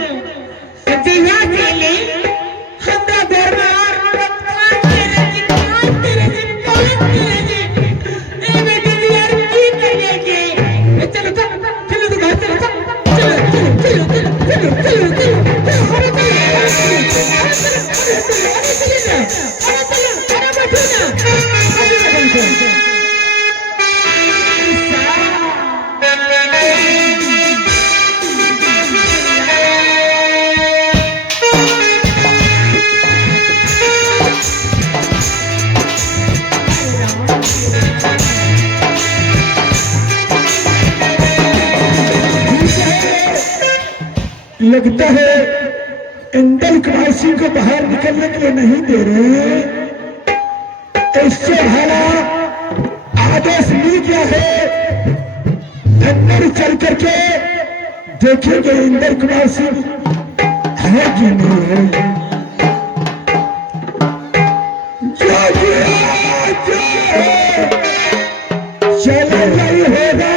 सजैया चले हमरा दरबार तेरे जी कान तेरे जी ए बेटी यार की करने के चलो चलो तू घर चलो चलो चलो चलो चलो चलो चलो अरे लगता है इंदल कुमार सिंह को बाहर निकलने के लिए नहीं दे रहे। इससे पहला आदेश मिल गया है, अंदर चल करके देखेंगे इंदल कुमार सिंह है कि नहीं है। चलो नहीं होगा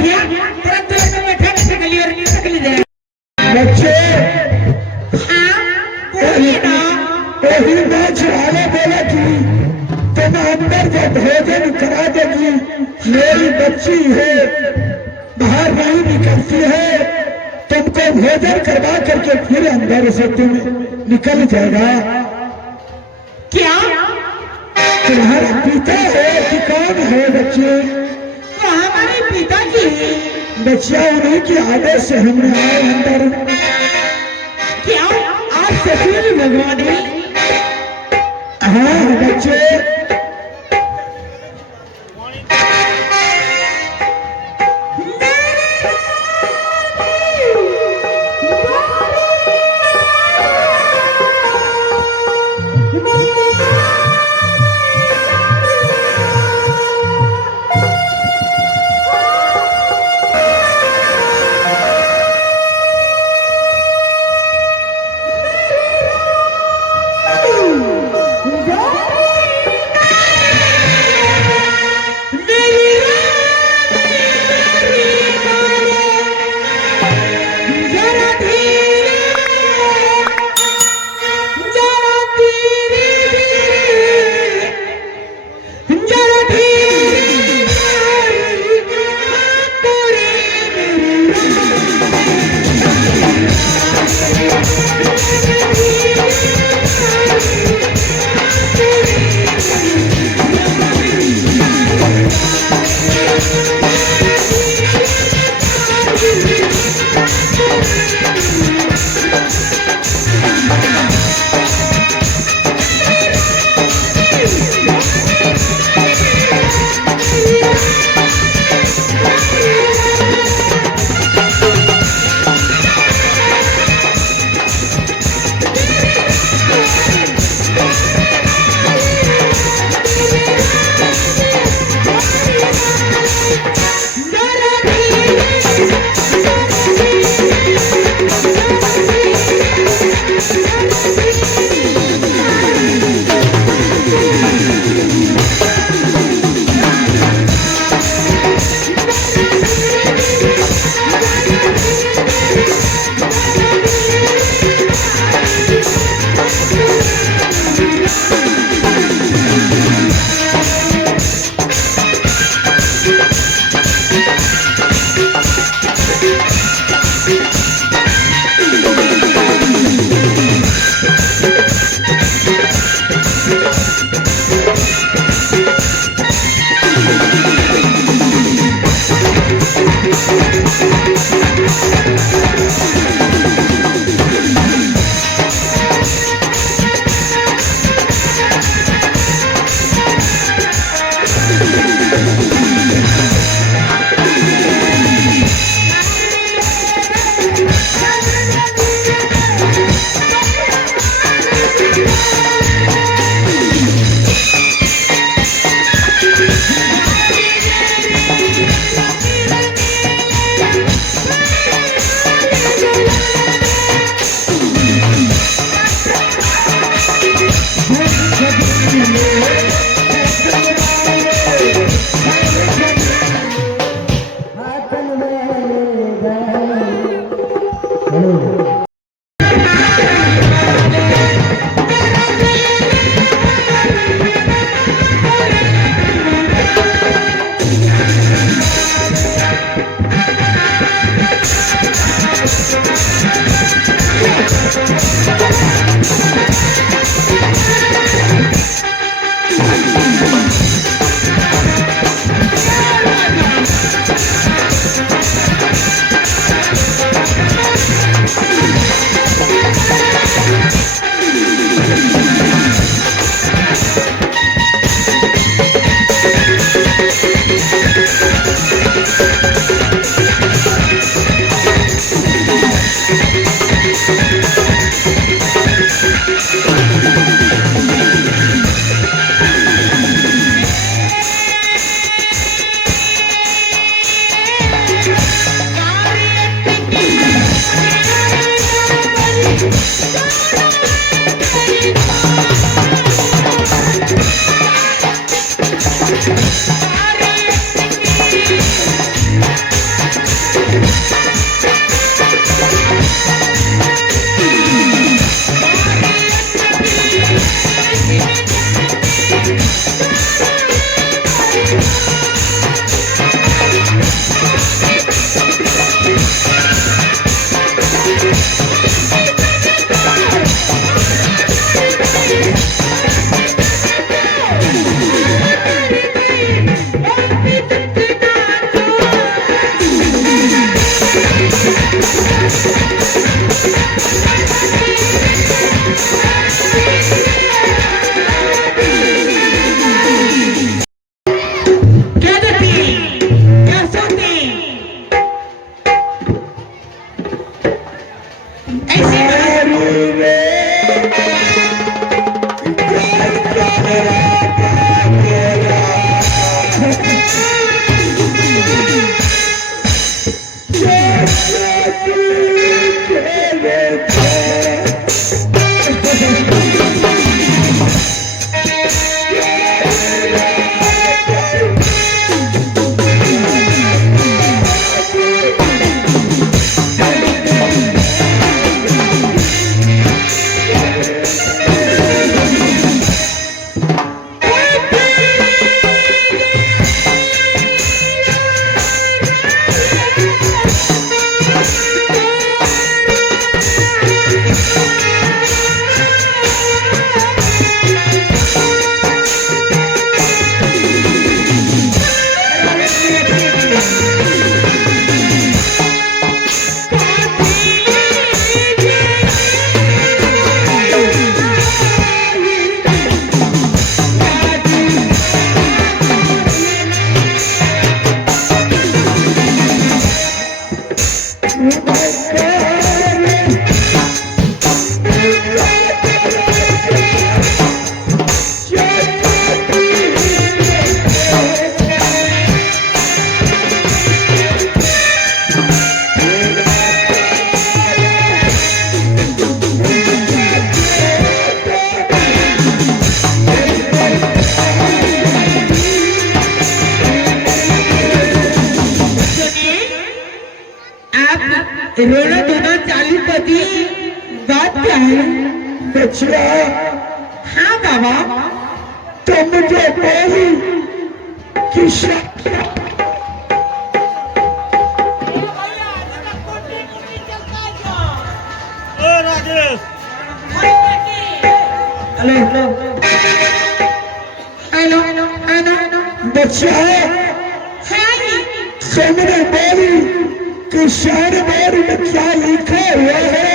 भैया तुरंत तुरंत बैठा बैठा गली और निकल दे बच्चे हाँ बोलिए ना वही नाच वाले बोला कि तुम अंदर जो भोजन करा देगी मेरी बच्ची है बाहर नहीं निकलती है तुमको भोजन करवा करके फिर अंदर से तुम निकल जाएगा क्या तुम्हारा पिता है कि कौन है बच्चे वो हमारे पिताजी हैं बच्चिया उन्हीं के आदेश से हमने आए अंदर क्या आप सचमुच भगवान हैं हाँ बच्चे रोना धोना चालू कर दी, बात क्या है? बच्चिया हाँ बाबा, तो मुझे बोली कि Rajesh hello hello hello hello बच्चिया सामने बोली कि शायर बार में क्या लिखा हुआ है?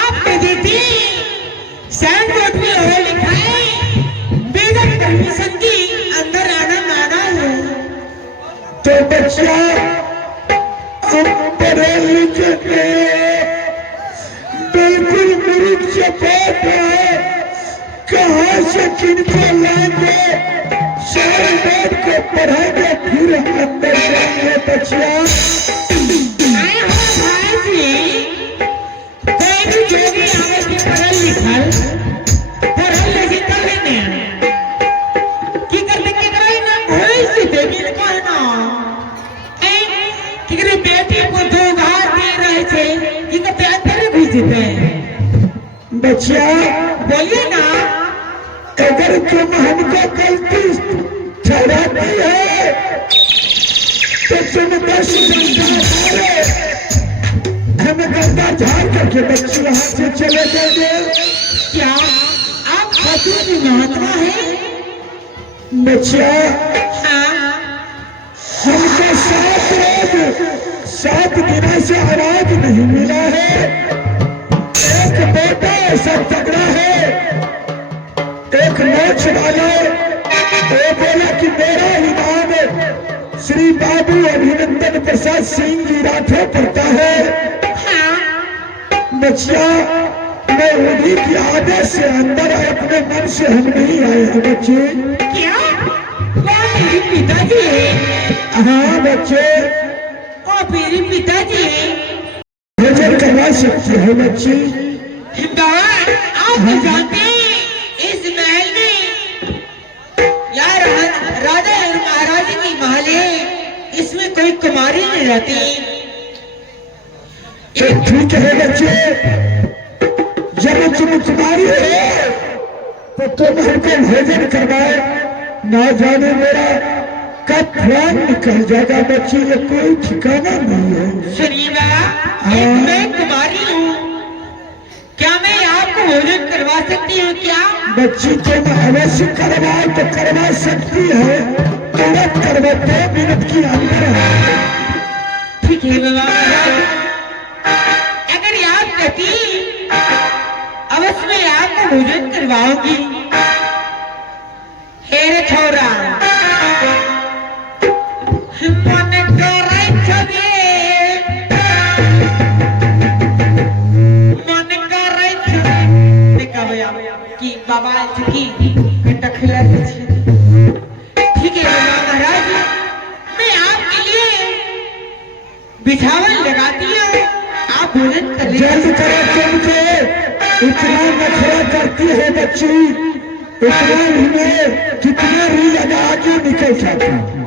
आपने देखी साइन बोर्ड में हो लिखा है बेगम परमिशन की अंदर आना माना है। तो बच्चा हम पढ़े लिखे के बिल्कुल मुरीद से बात है, कहाँ से किनको लाएंगे, सारे बात को पढ़ाएंगे फिर अंदर जाएंगे। बच्चा आए हो भाई जी, कोई जो भी आगे से पढ़ल लिखे कर लेने की करने के करे ना कोई से देवी लिखा है ना कि करे बेटी को दो बार दे रहे थे कि कहते अंदर भी जीते। बच्चा बोलिए ना, अगर तुम हमको गलती ठहराती है तो तुम 10 घंटा मारो, हमें गंदा झाड़ करके बच्चे यहाँ से चले जाएंगे। क्या आप सचू की महात्मा है? बच्चा हाँ, हमको 7 दिनों से अनाज नहीं मिला है। एक बेटा ऐसा तगड़ा है, एक नोच वाला वो बोला कि मेरा इनाम श्री बाबू अभिनंदन प्रसाद सिंह जी राठौर पड़ता है। बच्चा मैं उन्हीं की आदेश से अंदर आए, अपने मन से हम नहीं आए हैं बच्चे। क्या वो मेरे पिताजी है? हाँ बच्चे, वो मेरे पिताजी है। भोजन करवा सकते हो बच्ची। बाबा आप तो जानते हैं इस महल में यार राजा और महाराजा की महल है, इसमें कोई कुमारी नहीं रहती। तो ठीक है बच्चे, जब तुम कुमारी हो तो तुम हमको भोजन करवाए, ना जाने मेरा कब प्राण निकल जाएगा बच्ची, ये कोई ठिकाना नहीं है। सुनिए बाबा, एक मैं कुमारी हूँ, क्या मैं आपको भोजन करवा सकती हूँ क्या? बच्ची तुम अवश्य करवाओ तो करवा सकती है, तुरंत करवा, 2 मिनट की अंदर है। ठीक है बाबा, अगर आप कहती अवश्य मैं आपको भोजन करवाऊंगी। हेरे छोरा मन करे छबे, मन करे छबे देखा भैया कि बाबा की टखला छी। ठीक है बाबा महाराज, मैं आपके लिए बिछावन लगाती हूँ, आप आप भोजन कर लीजिए। जल्द करो तुमसे, इतना नखरा करती है बच्ची, इतना में कितने री लगा के निकल जाती।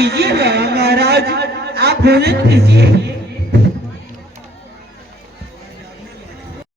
लीजिए महाराज, आप भोजन कीजिए।